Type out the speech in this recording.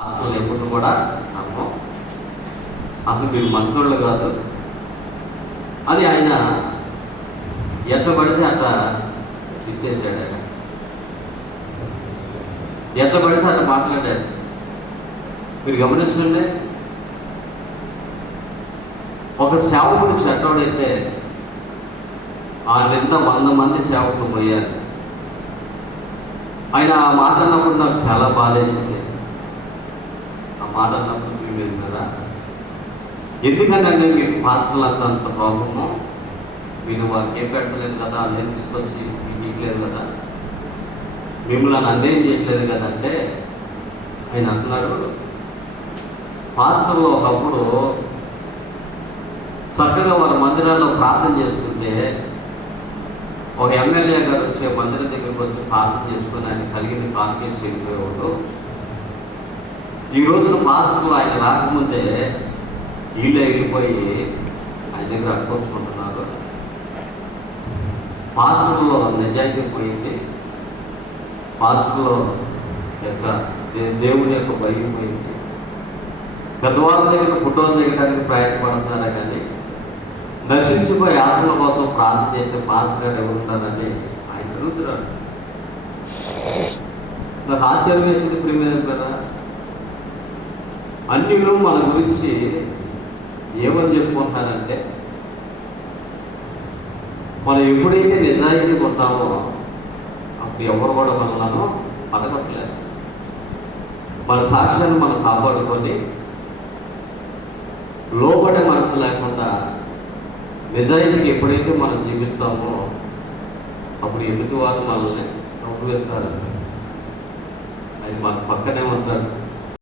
Hostel ఎప్పుడు కూడా నమ్మం, అసలు మీరు మంచోళ్ళు కాదు అని ఆయన ఎట్ట పడితే అట్ట తిట్టేశాడు. ఆయన ఎట్ట పడితే అట్ట మాట్లాడారు. మీరు గమనిస్తుండే ఒక సేవకుడు చెడ్డోడైతే ఆ నింద 100 మంది సేవకులు పోయారు. ఆయన ఆ మాట అన్నప్పుడు నాకు చాలా బాధేసింది. ఆ మాట అన్నప్పుడు మీరు కదా, ఎందుకంటే మీకు పాస్టర్లు అంత కోపము, మీరు వారికి ఏం పెట్టలేదు కదా, అన్నేం తీసుకొచ్చి మీకు ఇవ్వలేదు కదా, మిమ్మల్ని అన్నేం చేయట్లేదు కదా అంటే ఆయన అంటున్నాడు, పాస్టర్లు ఒకప్పుడు చక్కగా వారి మందిరాల్లో ప్రార్థన చేసుకుంటే ఒక ఎమ్మెల్యే గారు వచ్చే మందిరం దగ్గరికి వచ్చి ప్రార్థన చేసుకుని ఆయన కలిగింది కాన్కేసి వెళ్ళిపోయేవాడు. ఈ రోజున పాస్టర్లు ఆయన రాకముందే వీళ్ళే వెళ్ళిపోయి ఆయన దగ్గర అట్టుకొచ్చుకుంటున్నారు. పాస్టర్లో నిజాయితీ పోయింది, పాస్టర్లో యొక్క దేవుని యొక్క భయం పోయింది. పెద్దవాళ్ళ దగ్గర ఫుట్బాల్ దిగడానికి ప్రయాసపడుతున్నారా కానీ నశించిపోయే ఆత్మల కోసం ప్రార్థన చేసే పాస్టర్ గారు ఎవరుంటారని ఆయన అడుగుతున్నాడు. నాకు ఆశ్చర్యం వేసింది ప్రియమైన కదా. అన్యులు మన గురించి ఏమని చెప్పుకుంటారంటే, మనం ఎప్పుడైతే నిజాయితీ ఉంటామో అప్పుడు ఎవరు కూడా మనలను పడగొట్టలేదు. మన సాక్ష్యాన్ని మనం కాపాడుకొని లోబడే మనసు లేకుండా నిజాయితీకి ఎప్పుడైతే మనం జీవిస్తామో అప్పుడు ఎదుటి వారు మనల్ని నవ్వు వేస్తారు. ఆయన మన పక్కనే ఉంటారు.